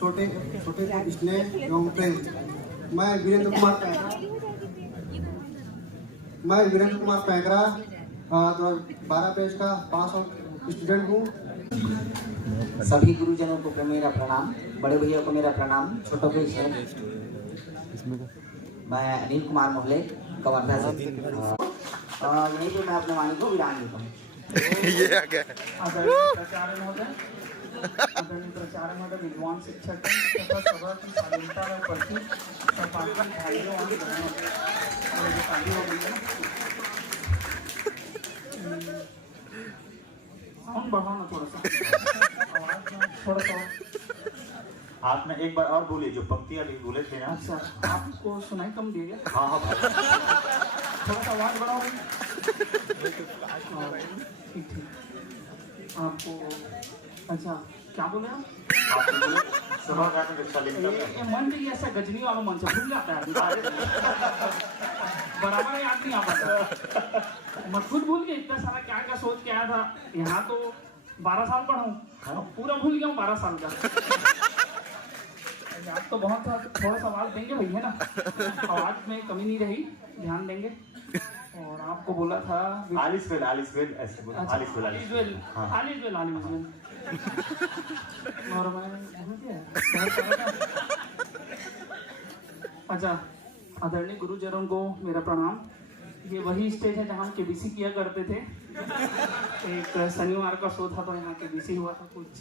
छोटे छोटे स्नेह एवं प्रेम। मैं वीरेंद्र कुमार पैकरा 2012 बैच का पास आउट स्टूडेंट हूँ। सभी गुरुजनों को मेरा प्रणाम, बड़े भैया को मेरा प्रणाम, छोटों को मैं अनिल कुमार मोहले कवर्धा से यहीं पे मैं अपने वाणी को विराम देता हूँ। प्रचार में विद्वान शिक्षक तथा सभा की स्वाधीनता में उपस्थित सरपंच भाइयों और बहनों शादी हो गई है। साउंड बढ़ाओ ना थोड़ा सा, आवाज थोड़ा सा आप में एक बार और बोलिए जो पंक्ति अभी बोले थे ना। अच्छा, आपको सुनाई कम दिएगा? हाँ हाँ थोड़ा सा आवाज बढ़ाओ। ठीक ठीक। आपको अच्छा क्या बोले आप? सभा का मंच ही ऐसा गजनी वाला मंच भूल जाता है बराबर याद नहीं आ पाता। मैं खुद भूल गया इतना सारा क्या क्या सोच के आया था। यहाँ तो 12 साल पढ़ा हूँ, पूरा भूल गया हूँ 12 साल का। याद तो बहुत था। थोड़ा सा आवाज देंगे भैया ना, आवाज में कमी नहीं रही, ध्यान देंगे। और आपको बोला था आलिसवेल ऐसे बोलो। आलिसवेल और मैं अच्छा, आदरणीय गुरुजनों को मेरा प्रणाम। ये वही स्टेज है जहाँ हम केबीसी किया करते थे। एक शनिवार का शो था तो यहाँ केबीसी हुआ था। कुछ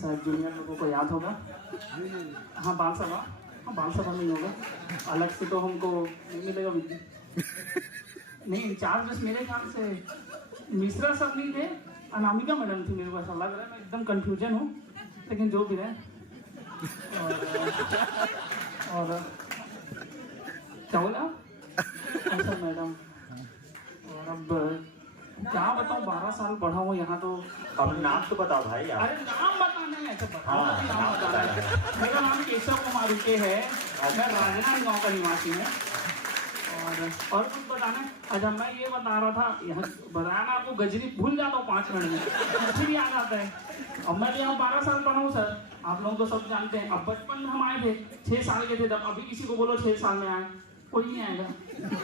शायद जूनियर लोगों को याद होगा। हाँ बाल सभा में होगा, अलग से तो हमको नहीं मिलेगा विद्या। नहीं, इंचार्ज बस मेरे ख्याल से मिश्रा सर नहीं थे, अनामिका मैडम थी। मेरे को ऐसा लग रहा है, मैं एकदम कंफ्यूजन हूँ, लेकिन जो भी रहे। और क्या बोला? अच्छा मैडम। और अब क्या बताऊँ, 12 साल पढ़ा हूँ यहाँ तो। अब नाम तो बताओ भाई आप। अरे नाम बताना है, ऐसे हाँ, नाम बताना है। मेरा नाम केशव कुमार उके है, मैं राजनांद गाँव का निवासी हूँ। और कुछ बताना है? अच्छा, मैं ये बता रहा था, यहाँ बताया ना आपको, गजनी भूल जाता हूँ 5 मिनट में, फिर याद आता है। अब मैं यहाँ 12 साल पढ़ा हूँ सर, आप लोग तो सब जानते हैं। अब बचपन में हम आए थे, 6 साल के थे तब। अभी किसी को बोलो 6 साल में आए, कोई नहीं आएगा।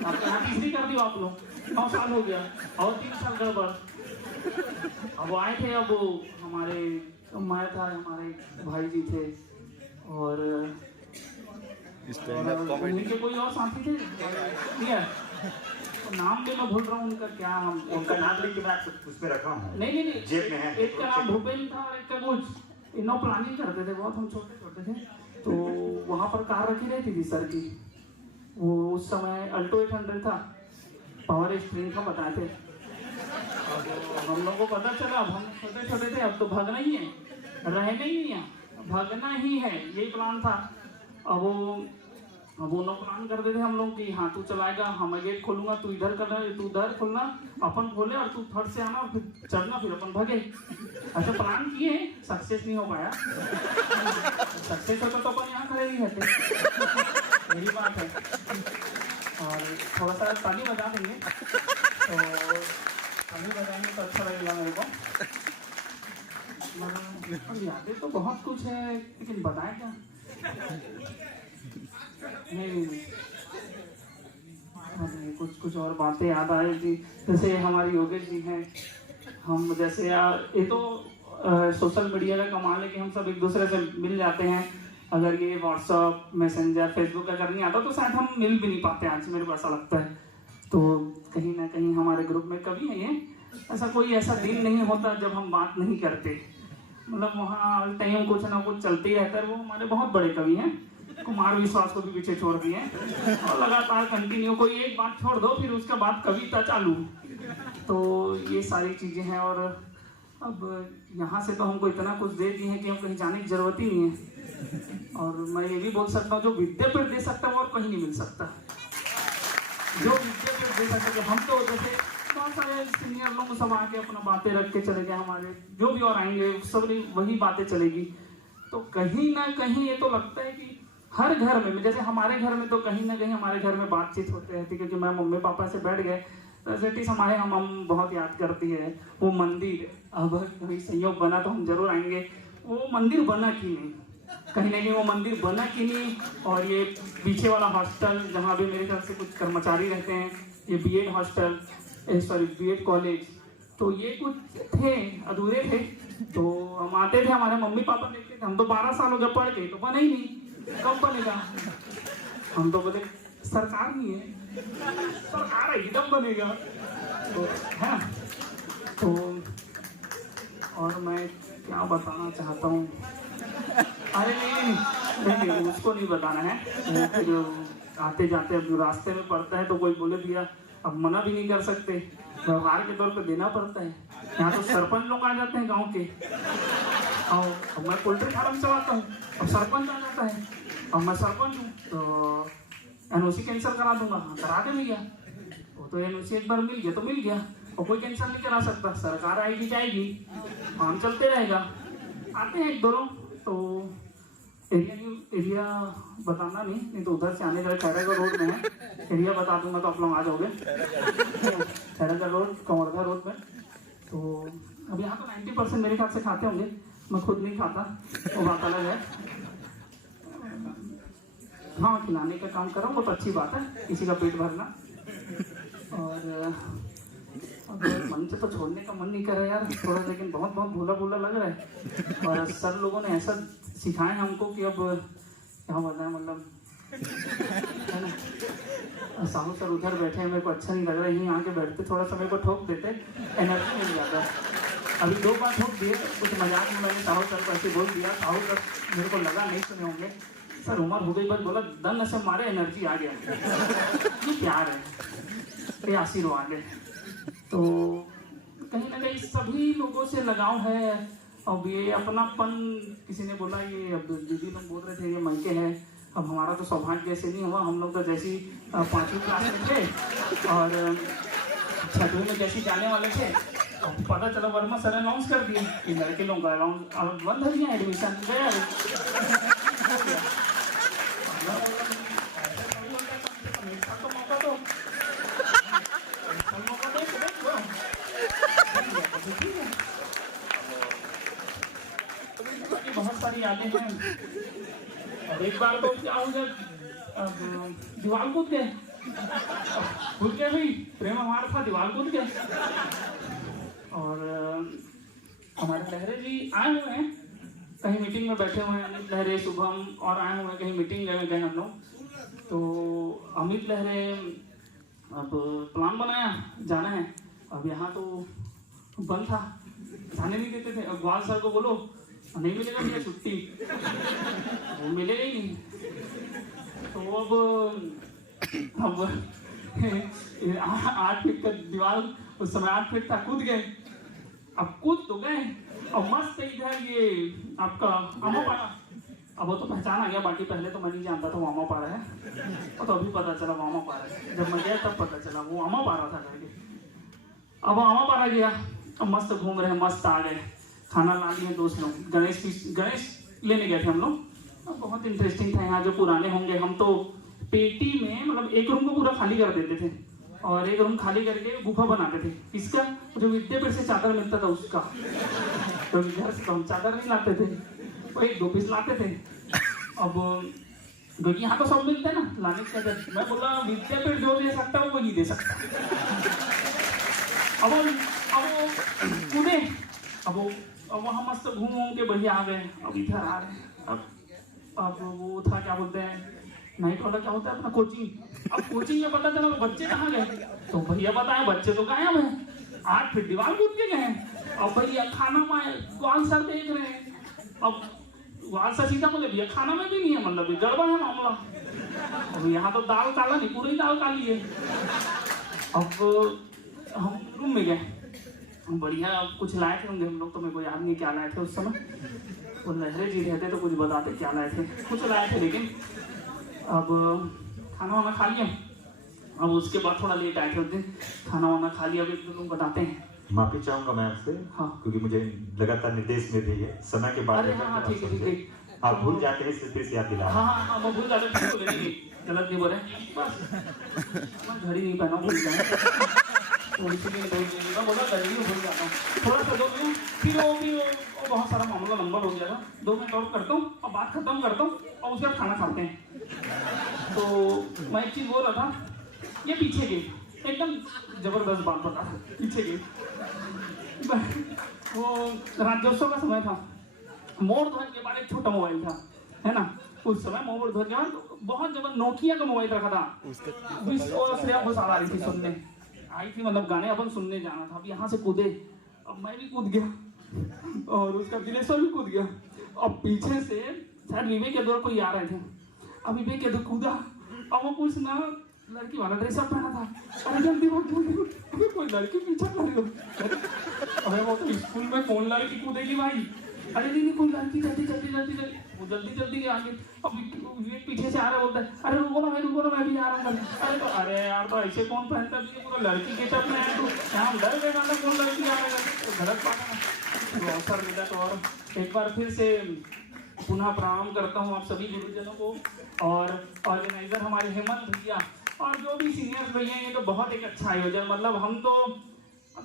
अब यहाँ तीसरी कर दी आप लोग, 9 साल हो गया और 3 साल गड़बड़। अब आए थे, अब हमारे मैं था, हमारे भाई जी थे और उनके कोई और साथी थे। ठीक है, नाम भी मैं भूल रहा हूँ उनका। क्या उनका नाम लिख के मैं उसमें रखा हूँ। नहीं जेब में है। एक का नाम भूपेंद्र था और एक का कुछ। इनो प्लानिंग करते थे बहुत, हम छोटे थे तो वहाँ पर कार रखी रहती थी सर की। वो उस समय अल्टो 800 था, पावर स्ट्रीम था, बताए थे। हम लोगों को पता चला, अब हम छोटे थे, अब तो भागना ही है, रहना ही नहीं है, भागना ही है, यही प्लान था। अब वो लोग प्लान करते थे हम लोग कि हाँ तू चलाएगा, हम गेट खोलूंगा, तू इधर करना, तू उधर खोलना, अपन खोले और तू थर्ड से आना और फिर चढ़ना, फिर अपन भागे। अच्छा प्लान किए, सक्सेस नहीं हो पाया। सक्सेस होता तो अपन यहाँ खड़े नहीं रहते, यही बात है। और थोड़ा सा ताली बजा देंगे तो ताली बजाएंगे तो अच्छा लगेगा मेरे को। और यादें तो बहुत कुछ है, लेकिन बताएं क्या? नहीं कुछ और बातें याद आई थी। जैसे हमारे योगेश जी हैं, हम जैसे ये तो सोशल मीडिया का कमाल है कि हम सब एक दूसरे से मिल जाते हैं। अगर ये व्हाट्सएप, मैसेंजर, फेसबुक अगर नहीं आता तो शायद हम मिल भी नहीं पाते आज, मेरे को ऐसा लगता है। तो कहीं ना कहीं हमारे ग्रुप में कभी नहीं है ऐसा, कोई ऐसा दिन नहीं होता जब हम बात नहीं करते। मतलब वहाँ टाइम कुछ ना कुछ चलते ही रहता है। वो हमारे बहुत बड़े कवि हैं, कुमार विश्वास को भी पीछे छोड़ दिए और लगातार कंटिन्यू, कोई एक बात छोड़ दो फिर उसके बाद कविता चालू। तो ये सारी चीजें हैं। और अब यहाँ से तो हमको इतना कुछ दे दिए हैं कि हम कहीं जाने की जरूरत ही नहीं है। और मैं ये भी बोल सकता हूँ, जो विद्यापीठ दे सकता है वो और कहीं नहीं मिल सकता। जो विद्यापीठ दे सकता है, हम तो जैसे बहुत सारे सीनियर लोग सब आके अपना बातें रख के चले गए, हमारे जो भी और आएंगे सब वही बातें चलेगी। तो कहीं ना कहीं ये तो लगता है कि हर घर में, जैसे हमारे घर में तो कहीं ना कहीं हमारे घर में बातचीत होती रहती है, क्योंकि मैं मम्मी पापा से बैठ गए तो हमारे हम बहुत याद करती है वो मंदिर। अब कभी संयोग बना तो हम जरूर आएंगे। वो मंदिर बना कि नहीं, कहीं ना कहीं वो मंदिर बना कि नहीं। और ये पीछे वाला हॉस्टल जहाँ भी मेरे ख्याल से कुछ कर्मचारी रहते हैं, ये BEd hostel, sorry BEd college, तो ये कुछ थे अधूरे थे। तो हम आते थे, हमारे मम्मी पापा देखते थे, हम तो 12 साल हो गए पढ़ के, तो बना ही नहीं, कब बनेगा। हम तो बोले सरकार नहीं है, सरकार एकदम बनेगा, तो है ना। तो और मैं क्या बताना चाहता हूँ, अरे नहीं, उसको नहीं बताना है। वो फिर आते जाते अब रास्ते में पड़ता है तो कोई बोले दिया, अब मना भी नहीं कर सकते, व्यवहार के तौर पे देना पड़ता है। यहाँ तो सरपंच लोग आ जाते हैं गांव के, और अब मैं पोल्ट्री फार्म चलाता हूँ, अब सरपंच आ जाता है, अब मैं सरपंच हूँ तो एनओसी कैंसिल करा दूंगा। करा दे भैया, वो तो एनओसी एक बार मिल गया तो मिल गया, और कोई कैंसिल नहीं करा सकता। सरकार आएगी जाएगी, काम चलते रहेगा। आते हैं एक दो लोग, तो एरिया बताना नहीं तो उधर से आने का खैरागढ़ रोड में है, एरिया बता दूंगा तो आप लोग आ जाओगे। खैरागढ़ रोड, कंवरधा रोड में। तो अब यहाँ तो 90% मेरे ख्याल से खाते होंगे, मैं खुद नहीं खाता, वो बात अलग है। हाँ, खिलाने का काम कर रहा हूँ, वो तो अच्छी बात है, किसी का पेट भरना। और अब मन से तो छोड़ने का मन नहीं कर रहा यार थोड़ा, लेकिन बहुत बहुत भूला भूला लग रहा है। और सर लोगों ने ऐसा सिखाया हमको कि अब क्या बताएं, मतलब है ना। साहू सर उधर बैठे हैं, मेरे को अच्छा नहीं लग रहा है, यहीं आके बैठते थोड़ा सा मेरे को ठोक देते, एनर्जी मिल जाता है। अभी 2 बार ठोक दिए, कुछ मजाक में मैंने साहू सर को ऐसे बोल दिया, साहू सर मेरे को लगा नहीं सुने होंगे, सर उम्र हो गई, बस बोला दन से मारे एनर्जी आ गया। ये प्यार है, ये आशीर्वाद है। तो कहीं ना कहीं सभी लोगों से लगाव है। अब ये अपनापन, किसी ने बोला ये, अब दीदी लोग बोल रहे थे ये मायके है। अब हमारा तो सौभाग्य ऐसे नहीं हुआ, हम लोग तो जैसी 5वीं क्लास में थे और 6वीं में जैसी जाने वाले थे, अब पता चला वर्मा सर अनाउंस कर दिए कि लड़के लोग का अनाउंस बंद हो गया, एडमिशन गया। बहुत सारी यादें हैं। और एक बार तो क्या हो गया, दीवार कूद गए भाई, प्रेम हमारा था, दीवार कूद गए। और हमारे लहरे जी आए हुए हैं, कहीं मीटिंग में बैठे हुए हैं, अमित लहरे, शुभम और आए हुए हैं कहीं मीटिंग में गए हम लोग। तो अमित लहरे अब प्लान बनाया जाना है, अब यहाँ तो बंद था, जाने नहीं देते थे। अब ग्वाल सर को बोलो नहीं मिलेगा भैया छुट्टी, वो मिलेगा ही नहीं। तो अब 8 फीट का दीवार, उस समय 8 फीट था, कूद गए। अब कूद तो गए, और मस्त इधर ये आपका आमापाड़ा, अब वो तो पहचान आ गया, बाकी पहले तो मैं नहीं जानता था वो आमापाड़ा है, और तो अभी पता चला वो आमापाड़ा है, जब मैं गया तब पता चला वो आमापाड़ा था करके। अब वो आमापाड़ा गया, अब मस्त घूम रहे, मस्त आ गए, खाना ला लिए दोस्त लोग, गणेश लेने गए थे हम लोग। बहुत इंटरेस्टिंग था यहाँ, जो पुराने होंगे, हम तो पेटी में मतलब एक रूम को पूरा खाली कर देते थे, और एक रूम खाली करके गुफा बनाते थे। इसका जो विद्यापीठ से चादर मिलता था उसका, तो घर से तो हम चादर नहीं लाते थे, वो 1-2 पीस लाते थे। अब क्योंकि यहाँ तो सब मिलते हैं ना, लाने का मैं बोला विद्यापीठ जो दे सकता है वो नहीं दे सकता। अब कूदे, अब वहाँ मस्त घूम के बढ़िया आ गए। अब इधर आ रहे, अब वो था क्या बोलते हैं, नाइट वाला क्या होता है अपना कोचिंग। अब कोचिंग में पता चला बच्चे कहाँ गए, तो भैया बताए बच्चे तो गायब हैं, 8 फीट दीवार कूद के गए हैं। अब भैया खाना में ग्वाल सर देख रहे हैं, अब ग्वाल सर सीधा बोले भैया खाना में भी नहीं है, मतलब गड़बड़ है मामला। अब यहाँ तो दाल काला नहीं, पूरी दाल काली है। अब हम रूम में गए, बढ़िया कुछ लाए थे होंगे हम लोग, तो मेरे को याद नहीं क्या लाए थे उस समय, वो लहरे जी रहते तो कुछ बताते क्या लाए थे, कुछ लाए थे। लेकिन अब खाना वाना खा लिया, अब उसके बाद थोड़ा लेट आए थे उस दिन, खाना वाना खा लिया, अभी तो लोग बताते हैं। माफी चाहूंगा मैं आपसे, हाँ, क्योंकि मुझे लगातार निर्देश में भी है समय के बाद। अरे हाँ ठीक है ठीक है, आप भूल जाते हैं, इससे फिर याद दिला। हाँ हाँ हाँ, मैं भूल जाता हूँ, गलत नहीं बोले, बस मैं घड़ी नहीं पहना, भूल जाए। डिसिप्लिन बोला जल्दी भूल जाता हूँ, थोड़ा सा 2 मिनट, फिर वो बहुत सारा मामला लंबा हो गया था। 2 मिनट और करता हूँ और बात खत्म करता हूँ और उसके बाद खाना खाते हैं। तो मैं एक चीज़ बोल रहा था, ये पीछे गई एकदम जबरदस्त बात बता, पीछे गई। वो राज्योत्सव का समय था, मोड़ ध्वज के बाद एक छोटा मोबाइल था, है ना, उस समय मोबाइल ध्वज के बाद बहुत जबरदस्त नोकिया का मोबाइल रखा था। श्रेया घोषाल आ रही थी सुनने, आई थी मतलब गाने अपन सुनने जाना था। अब यहाँ से कूदे, अब मैं भी कूद गया और उसका दिनेश्वर भी कूद गया। अब पीछे से शायद विवेक के दौर कोई आ रहे थे, अब विवेक के दौर कूदा, अब वो कुछ ना लड़की वाला ड्रेस अप पहना था। अरे जल्दी अबे कोई लड़की पीछा कर लो। अबे वो तो स्कूल में कौन लड़की कूदेगी भाई। अरे नहीं कोई लड़की जल्दी आगे। अब विवेक पीछे से आ रहा बोलता है, अरे रुको ना मैं भी आ रहा हूँ। अरे तो अरे यार तो ऐसे कौन पहनता है, पूरा लड़की के टप में है, तो यहाँ डर गया ना कौन लड़की आ रहा है, तो गलत बात है ना। अवसर मिला तो और एक बार फिर से पुनः प्रणाम करता हूँ आप सभी गुरुजनों को और ऑर्गेनाइजर हमारे हेमंत भैया और जो भी सीनियर्स भैया हैं। ये तो बहुत एक अच्छा आयोजन, मतलब हम तो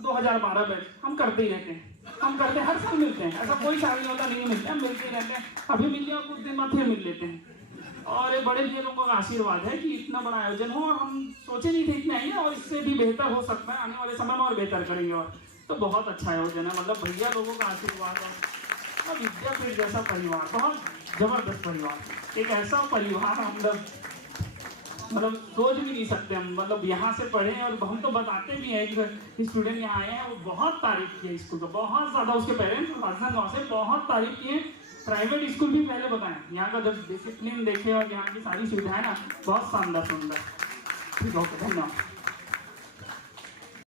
2012 बैच हम करते ही रहते हैं, हम करते हैं, हर साल मिलते हैं, ऐसा कोई साल नहीं होता नहीं मिलते, हम मिलते ही रहते हैं। अभी मिल गया कुछ दिन बाद फिर मिल लेते हैं और ये बड़े भैया लोगों का आशीर्वाद है कि इतना बड़ा आयोजन हो और हम सोचे नहीं थे इतना ही और इससे भी बेहतर हो सकता है, आने वाले समय में और बेहतर करेंगे। और तो बहुत अच्छा आयोजन है, मतलब भैया लोगों का आशीर्वाद और विद्यापीठ जैसा परिवार, बहुत जबरदस्त परिवार, एक ऐसा परिवार हम मतलब सोच भी नहीं सकते हम। मतलब यहाँ से पढ़े और हम तो बताते भी हैं, एक स्टूडेंट यहाँ आए हैं वो बहुत तारीफ किया स्कूल का, बहुत ज़्यादा, उसके पेरेंट्स राजनांदगांव से बहुत तारीफ किए। प्राइवेट स्कूल भी पहले बताएं, यहाँ का जब डिसिप्लिन देखे और यहाँ की सारी सुविधाएं ना बहुत शानदार सुंदर। ठीक है, धन्यवाद।